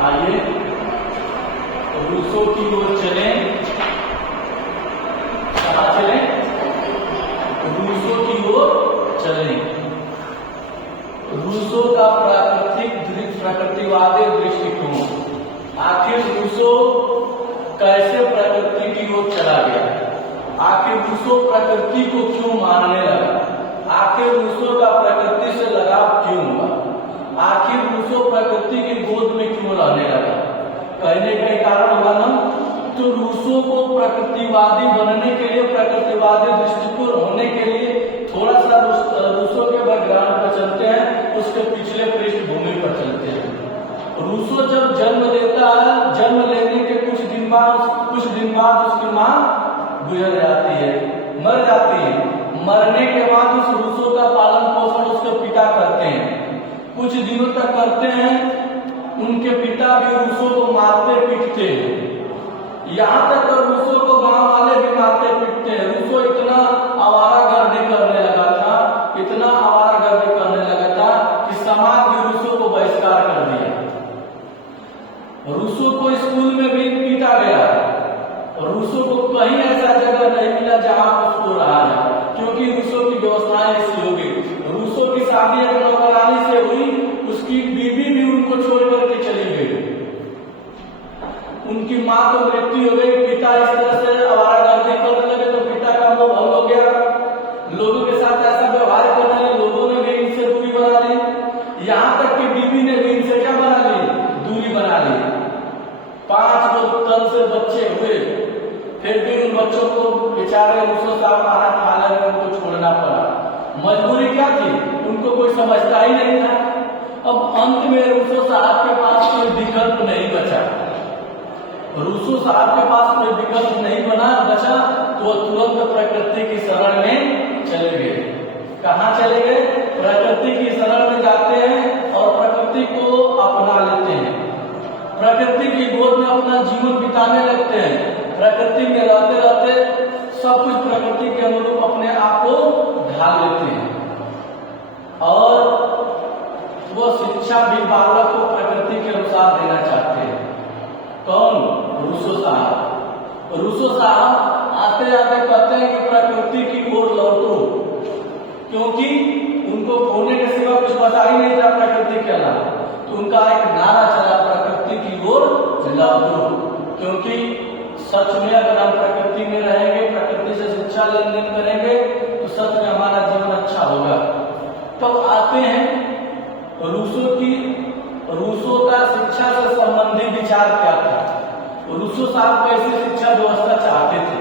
आइए रूसो की ओर चले। कहाँ चले? रूसो की ओर चले। रूसो का प्रकृतिवादी दृष्टिकोण। आखिर रूसो कैसे प्रकृति की ओर चला गया? आखिर रूसो प्रकृति को क्यों मानने लगा? आखिर रूसो का प्रकृति से लगाव क्यों हुआ? आखिर रूसो प्रकृति की गोद में क्यों रहने लगा? कहने का कारण होगा ना। तो रूसो को प्रकृतिवादी बनने के लिए, प्रकृतिवादी दृष्टिकोण होने के लिए थोड़ा सा रूसो के बैकग्राउंड पर चलते हैं, उसके पिछले पृष्ठभूमि पर चलते हैं। रूसो जब जन्म लेता है, जन्म लेने के कुछ दिन बाद उसकी माँ गुजर जाती है, मर जाती है। मरने के बाद उस रूसो का पालन पोषण उसके पिता करते हैं, कुछ दिनों तक करते हैं। उनके पिता भी रूसो को मारते पीटते हैं, यहाँ तक रूसो को गांव वाले भी मारते पीटते हैं। रूसो इतना आवारागर्दी करने लगा था, इतना आवारागर्दी करने लगा था कि समाज भी रूसो को बहिष्कार कर दिया। रूसो को स्कूल में भी पीटा गया। रूसो को कहीं ऐसा जगह नहीं मिला जहां उसको रहा जाए, क्योंकि रूसो की व्यवस्थाएं ऐसी हो गई। रूसो की शादी एक नौकरानी से हुई, उसकी बीवी भी उनको छोड़ करके चली गई। उनकी माँ तो मृत्यु हो गई। पिता इस तरह से आवारागर्दी करने लगे तो पिता का मोह भंग हो गया। लोगों के साथ ऐसा व्यवहार करने लगे, लोगों ने भी इनसे दूरी बना ली। यहाँ तक कि बीवी ने भी इनसे क्या बना ली? दूरी बना ली। 5 तन से बच्चे हुए, फिर भी उन बच्चों को बेचारे रूसो साहब खाना खा लगे, उनको छोड़ना पड़ा। मजबूरी क्या थी? उनको कोई समझता ही नहीं था। अब अंत में रूसो साहब के पास कोई विकल्प नहीं बचा। रूसो साहब के पास कोई विकल्प नहीं बचा तो वो तुरंत प्रकृति की शरण में चले गए। कहाँ चले गए? प्रकृति की शरण में जाते हैं और प्रकृति को अपना लेते हैं। प्रकृति की गोद में अपना जीवन बिताने लगते हैं। प्रकृति में रहते रहते सब कुछ प्रकृति के अनुरूप अपने आप को ढाल लेते हैं और वो शिक्षा भी बालक को प्रकृति के अनुसार देना चाहते हैं। कौन? रूसो साहब। रूसो साहब आते आते कहते हैं कि प्रकृति की ओर लौटो, क्योंकि उनको खोने के सिवा कुछ बचा ही नहीं था प्रकृति के अलावा। तो उनका एक नारा चला, प्रकृति की ओर लौटो, क्योंकि सच में अगर हम प्रकृति में रहेंगे, प्रकृति से शिक्षा लेन देन करेंगे तो सच में हमारा जीवन अच्छा होगा। तब आते हैं रूसो का शिक्षा से संबंधित विचार क्या था? रूसो साहब कैसे शिक्षा व्यवस्था चाहते थे?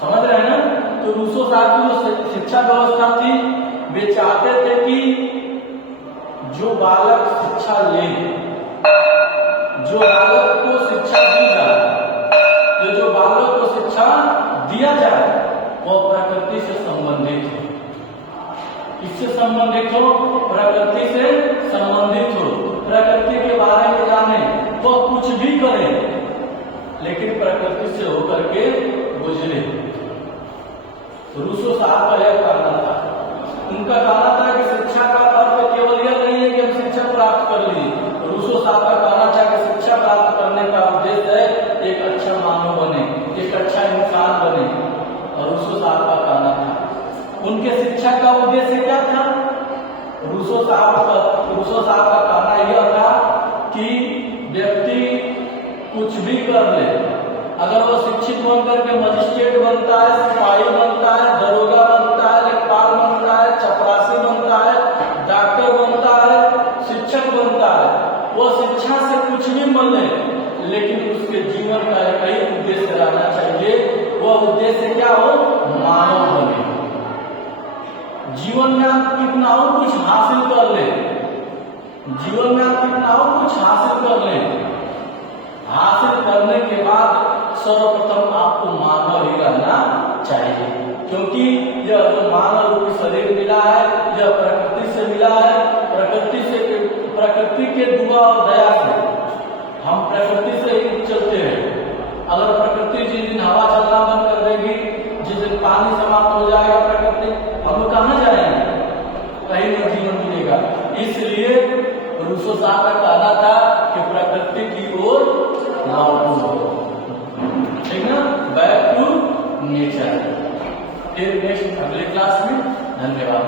समझ रहे हैं ना? तो रूसो साहब की जो शिक्षा व्यवस्था थी, वे चाहते थे कि जो बालक शिक्षा ले, जो बालक को शिक्षा दी जाए, जो बालक को शिक्षा दिया जाए, वो प्रकृति से संबंधित हो। किससे संबंधित हो? प्रकृति से संबंधित हो। प्रकृति के बारे में जाने, वो कुछ भी करे लेकिन प्रकृति से होकर के गुजरे। रूसो साहब का यह कहना था। उनका कहना था कि शिक्षा का अर्थ केवल यह नहीं है कि हम शिक्षा प्राप्त कर ली। रूसो साहब का कहना था कि शिक्षा प्राप्त करने का उद्देश्य है एक अच्छा मानव बने, एक अच्छा इंसान बने। और रूसो साहब का कहना था, उनके शिक्षा का उद्देश्य क्या था? रूसो साहब का कहना यह था कि व्यक्ति कुछ भी कर ले, अगर वो शिक्षित बनकर के मजिस्ट्रेट बनता है, सिपाही बनता है, दरोगा बनता है, लेखपाल बनता है, चपरासी बनता है, डॉक्टर बनता है, शिक्षक बनता है, वो शिक्षा से कुछ भी बन ले, लेकिन उसके जीवन का एक ही उद्देश्य रहना चाहिए। वह उद्देश्य क्या हो? मानव बने। जीवन में आप कितना हो कुछ हासिल कर ले, जीवन में आप कितना हो कुछ हासिल कर ले। हासिल करने के बाद सर्वप्रथम आपको मानव ही रहना चाहिए, क्योंकि यह जो मानव रूपी शरीर मिला है, यह प्रकृति से मिला है। प्रकृति के दुआ और दया से हम प्रकृति से ही चलते हैं। अगर प्रकृति जिस दिन हवा चलना बंद कर देगी, जिस दिन पानी समाप्त हो जाएगा प्रकृति, हम लोग कहाँ जाएंगे? कहीं न जीवन मिलेगा। इसलिए रूसो साहब का कहना था कि प्रकृति नाउ टू, ठीक ना, बैक टू नेचर। फिर नेक्स्ट अगले क्लास में, धन्यवाद।